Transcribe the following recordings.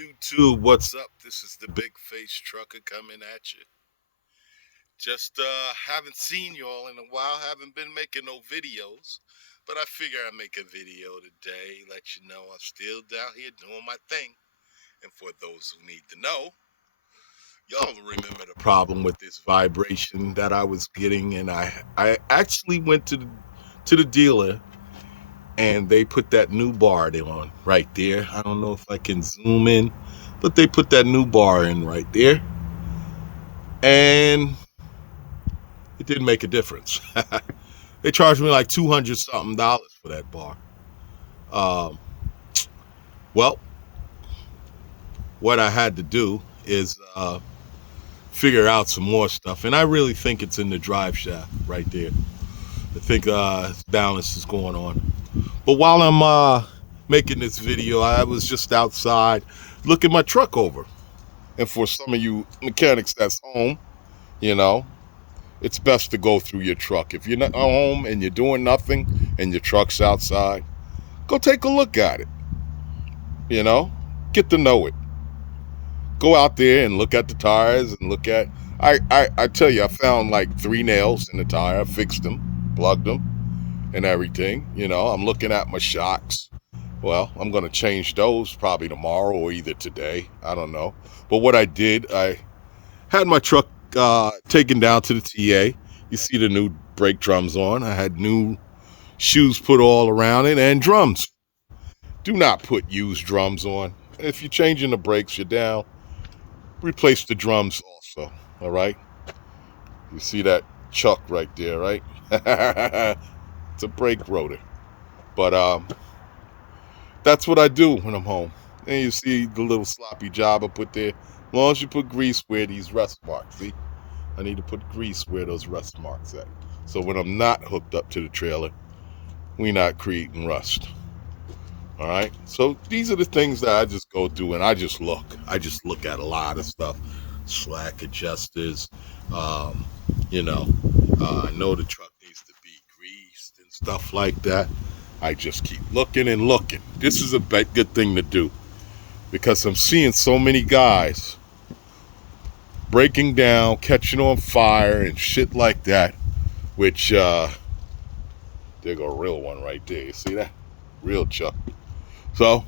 YouTube, what's up? This is the Big Face Trucker coming at you. Just haven't seen y'all in a while, haven't been making no videos, but I figure I'd make a video today, let you know I'm still down here doing my thing. And for those who need to know, y'all remember the problem with this vibration that I was getting, and I actually went to the dealer and they put that new bar on right there. I don't know if I can zoom in, but they put that new bar in right there, and it didn't make a difference. They charged me like 200 something dollars for that bar. Um, well, what I had to do is figure out some more stuff, and I really think it's in the drive shaft right there. I think balance is going on. But while I'm making this video, I was just outside looking my truck over. And for some of you mechanics that's home, you know, it's best to go through your truck. If you're not home and you're doing nothing and your truck's outside, go take a look at it. You know, get to know it. Go out there and look at the tires and look at. I tell you, I found like 3 nails in the tire, fixed them, plugged them, and everything. You know, I'm looking at my shocks. Well, I'm going to change those probably tomorrow or either today. I don't know. But what I did, I had my truck taken down to the TA. You see the new brake drums on. I had new shoes put all around it and drums. Do not put used drums on. If you're changing the brakes, you're down. Replace the drums also. All right. You see that chuck right there, right? It's a brake rotor. But that's what I do when I'm home. And you see the little sloppy job I put there. As long as you put grease where these rust marks, see? I need to put grease where those rust marks at. So when I'm not hooked up to the trailer, we not creating rust. All right. So these are the things that I just go through and I just look. I just look at a lot of stuff. Slack adjusters. Um, you know, I know the truck needs to be greased and stuff like that. I just keep looking and looking. This is a good thing to do because I'm seeing so many guys breaking down, catching on fire and shit like that, which there go a real one right there. You see that? Real chuck. So,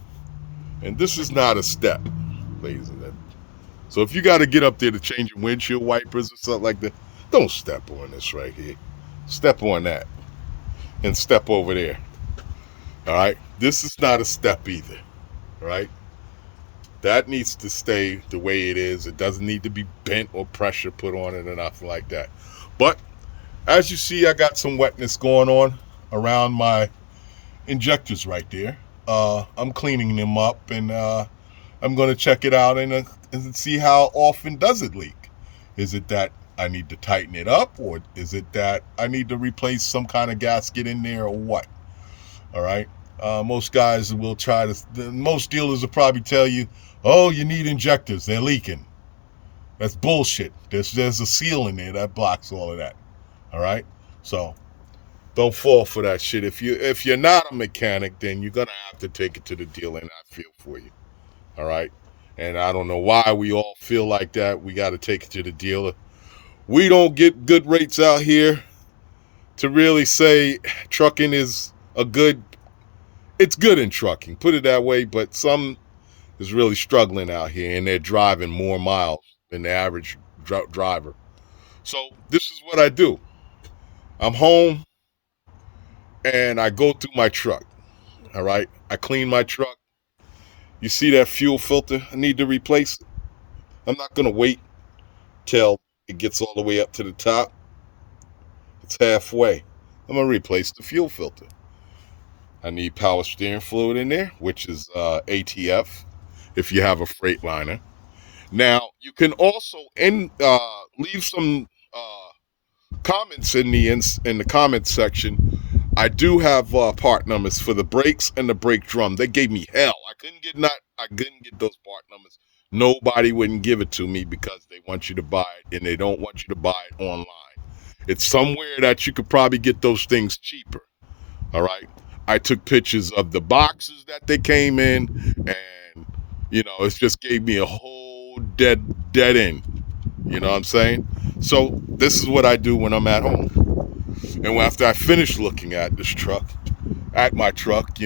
and this is not a step, ladies and gentlemen. So if you got to get up there to change your windshield wipers or something like that, don't step on this right here. Step on that and step over there. All right? This is not a step either. All right? That needs to stay the way it is. It doesn't need to be bent or pressure put on it or nothing like that. But as you see, I got some wetness going on around my injectors right there. I'm cleaning them up and I'm going to check it out and see how often does it leak. Is it that I need to tighten it up, or is it that I need to replace some kind of gasket in there, or what? All right. Most guys will most dealers will probably tell you, oh, you need injectors. They're leaking. That's bullshit. There's a seal in there that blocks all of that. All right. So don't fall for that shit. If you're not a mechanic, then you're gonna have to take it to the dealer, and I feel for you. All right. And I don't know why we all feel like that. We got to take it to the dealer. We don't get good rates out here to really say trucking is it's good in trucking, put it that way, but some is really struggling out here and they're driving more miles than the average driver. So this is what I do. I'm home and I go through my truck. All right. I clean my truck. You see that fuel filter? I need to replace it. I'm not going to wait till it gets all the way up to the top. It's halfway. I'm going to replace the fuel filter. I need power steering fluid in there, which is ATF if you have a Freightliner. Now, you can also leave some comments in the comments section. I do have part numbers for the brakes and the brake drum. They gave me hell. I couldn't get those part numbers. Nobody wouldn't give it to me because they want you to buy it and they don't want you to buy it online. It's somewhere that you could probably get those things cheaper. All right. I took pictures of the boxes that they came in and It just gave me a whole dead end. You know what I'm saying? So this is what I do when I'm at home. And after I finish looking at this truck, at my truck,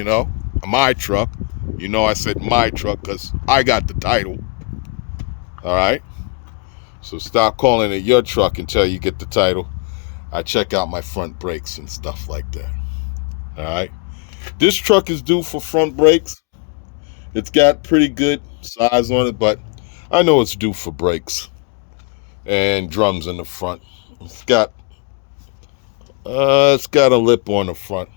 my truck, I said my truck because I got the title. All right? So stop calling it your truck until you get the title. I check out my front brakes and stuff like that. All right? This truck is due for front brakes. It's got pretty good size on it, but I know it's due for brakes and drums in the front. It's got a lip on the front.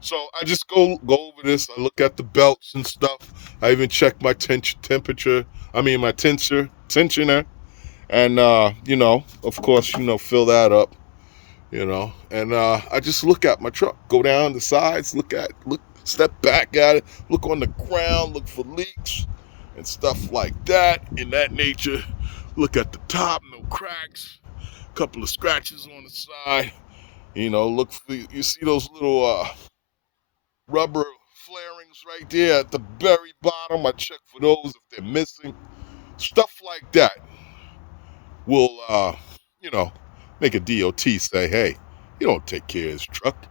So I just go over this. I look at the belts and stuff. I even check my temperature. I mean my tensioner, and of course, fill that up. And I just look at my truck. Go down the sides. Step back at it. Look on the ground. Look for leaks and stuff like that. In that nature. Look at the top. No cracks. A couple of scratches on the side. Look for, you see those little rubber flarings right there at the very bottom. I check for those if they're missing. Stuff like that will, make a DOT say, hey, you don't take care of this truck.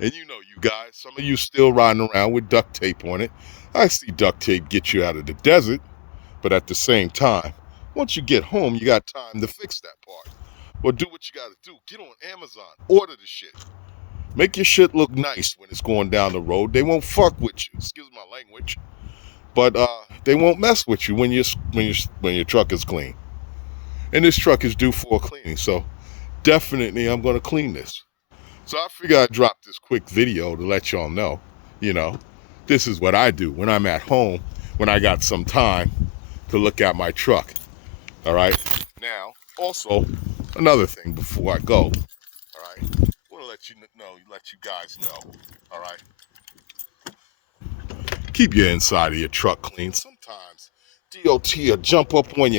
And you guys, some of you still riding around with duct tape on it. I see duct tape get you out of the desert, but at the same time, once you get home, you got time to fix that part. Or do what you got to do. Get on Amazon. Order the shit. Make your shit look nice when it's going down the road. They won't fuck with you. Excuse my language. But they won't mess with you when your truck is clean. And this truck is due for a cleaning. So definitely I'm going to clean this. So I figure I'd drop this quick video to let y'all know, this is what I do when I'm at home, when I got some time to look at my truck. All right. Now, also, another thing before I go. All right. I want to let you guys know. All right. Keep your inside of your truck clean. Sometimes DOT will jump up on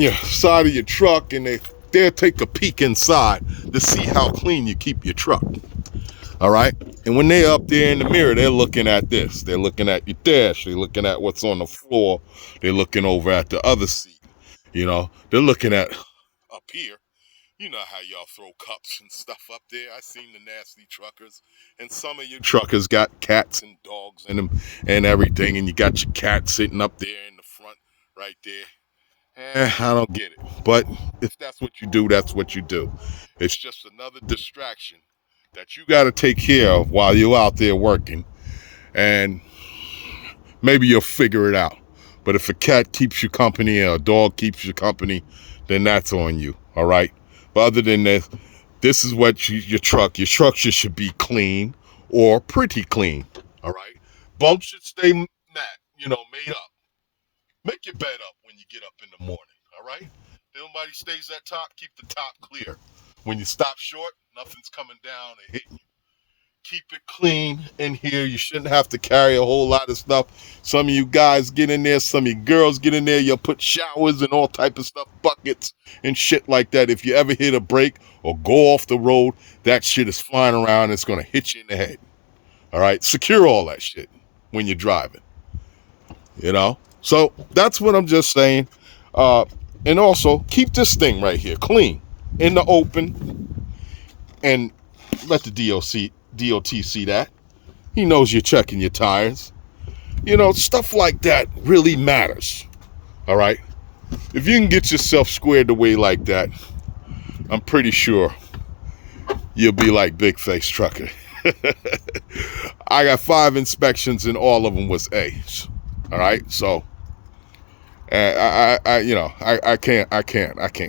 your side of your truck and they'll take a peek inside to see how clean you keep your truck. All right. And when they're up there in the mirror, they're looking at this. They're looking at your dash. They're looking at what's on the floor. They're looking over at the other seat. They're looking at up here. You know how y'all throw cups and stuff up there. I seen the nasty truckers. And some of you truckers got cats and dogs in them and everything. And you got your cat sitting up there in the front right there. I don't get it. But if that's what you do, that's what you do. It's just another distraction that you got to take care of while you're out there working. And maybe you'll figure it out. But if a cat keeps you company or a dog keeps you company, then that's on you. All right. But other than that, this is what your truck should be clean or pretty clean. All right. Bumps should stay made up. Make your bed up when you get up in the morning. All right. If nobody stays at top, keep the top clear. When you stop short, nothing's coming down and hitting you. Keep it clean in here. You shouldn't have to carry a whole lot of stuff. Some of you guys get in there. Some of you girls get in there. You'll put showers and all type of stuff, buckets and shit like that. If you ever hit a brake or go off the road, that shit is flying around. It's going to hit you in the head. All right. Secure all that shit when you're driving. So that's what I'm just saying. And also keep this thing right here clean in the open and let the DOT see that. He knows you're checking your tires. Stuff like that really matters. All right. If you can get yourself squared away like that, I'm pretty sure you'll be like Big Face Trucker. I got 5 inspections and all of them was A's. All right. So I can't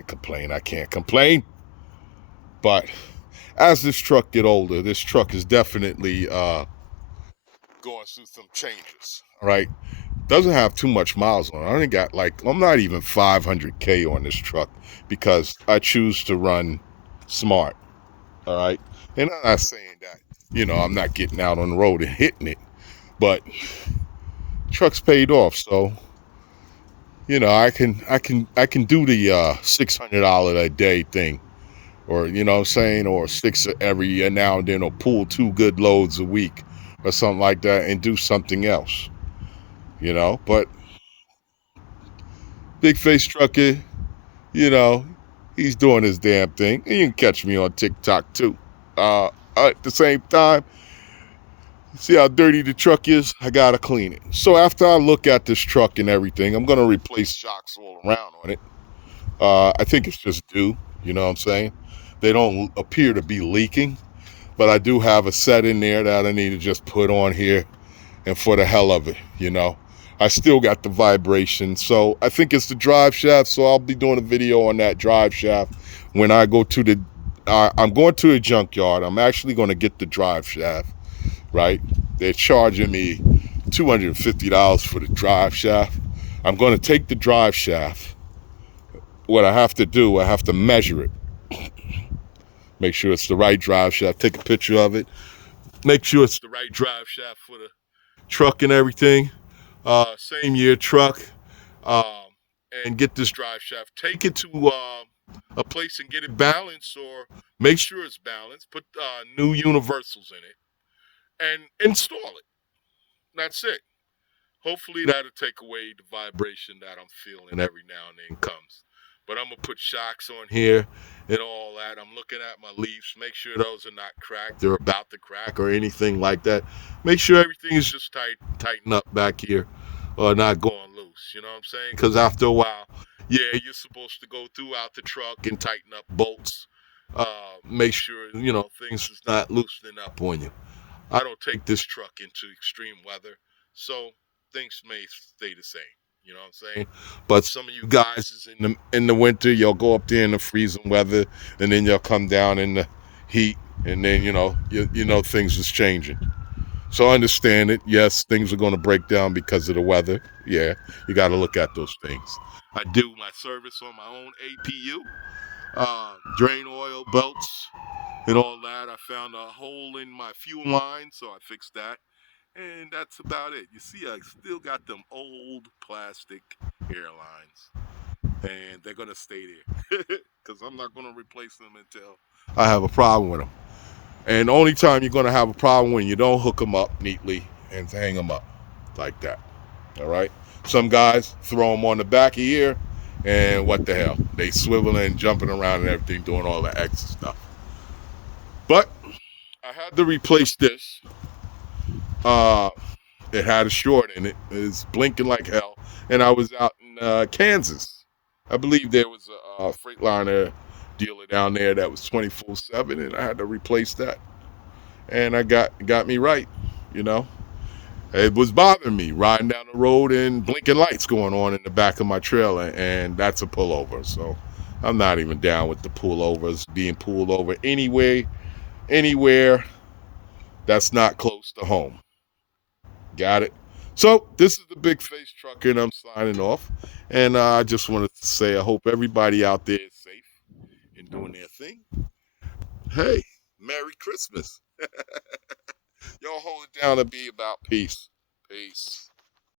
complain. I can't complain. But as this truck get older, this truck is definitely going through some changes. All right. Doesn't have too much miles on it. I only got I'm not even 500K on this truck because I choose to run smart. All right. And I'm not saying that, I'm not getting out on the road and hitting it, but truck's paid off. So, I can do the $600 a day thing, or, or 6 every now and then, or pull 2 good loads a week or something like that and do something else. But Big Face Trucker, you know, he's doing his damn thing. And you can catch me on TikTok too. At the same time, see how dirty the truck is? I gotta clean it. So after I look at this truck and everything, I'm gonna replace shocks all around on it. I think it's just due, you know what I'm saying? They don't appear to be leaking, but I do have a set in there that I need to just put on here, and for the hell of it. I still got the vibration. So I think it's the drive shaft. So I'll be doing a video on that drive shaft when I go to I'm going to the junkyard. I'm actually going to get the drive shaft, right? They're charging me $250 for the drive shaft. I'm going to take the drive shaft. What I have to do, I have to measure it. Make sure it's the right drive shaft. Take a picture of it. Make sure it's the right drive shaft for the truck and everything. Same year truck. Um, and get this drive shaft. Take it to a place and get it balanced, or make sure it's balanced. Put new universals in it and install it. That's it. Hopefully that'll take away the vibration that I'm feeling every now and then comes. But I'm gonna put shocks on here and all that. I'm looking at my leaves, make sure those are not cracked or about to crack or anything like that. Make sure everything is just tighten up back here, or not going loose. You know what I'm saying? Because after a while, yeah, you're supposed to go throughout the truck and tighten up bolts. Make sure things is not loosening up on you. I don't take this truck into extreme weather, so things may stay the same. You know what I'm saying? But some of you guys is in the winter, you'll go up there in the freezing weather, and then you'll come down in the heat, and then things is changing. So I understand it. Yes, things are going to break down because of the weather. Yeah, you got to look at those things. I do my service on my own APU, drain oil belts, and all that. I found a hole in my fuel line, so I fixed that. And that's about it. You see, I still got them old plastic airlines, and they're going to stay there because I'm not going to replace them until I have a problem with them. And the only time you're going to have a problem when you don't hook them up neatly and hang them up like that. All right? Some guys throw them on the back of here, and what the hell? They swiveling and jumping around and everything, doing all the extra stuff. But I had to replace this. It had a short in it. It's blinking like hell. And I was out in Kansas. I believe there was a Freightliner dealer down there that was 24/7, and I had to replace that. And I got me right, you know. It was bothering me riding down the road and blinking lights going on in the back of my trailer, and that's a pullover. So I'm not even down with the pullovers, being pulled over anywhere that's not close to home. Got it? So this is the Big Face Trucker, and I'm signing off. And I just wanted to say I hope everybody out there is safe and doing their thing. Hey, Merry Christmas. Y'all hold it down and be about peace. Peace.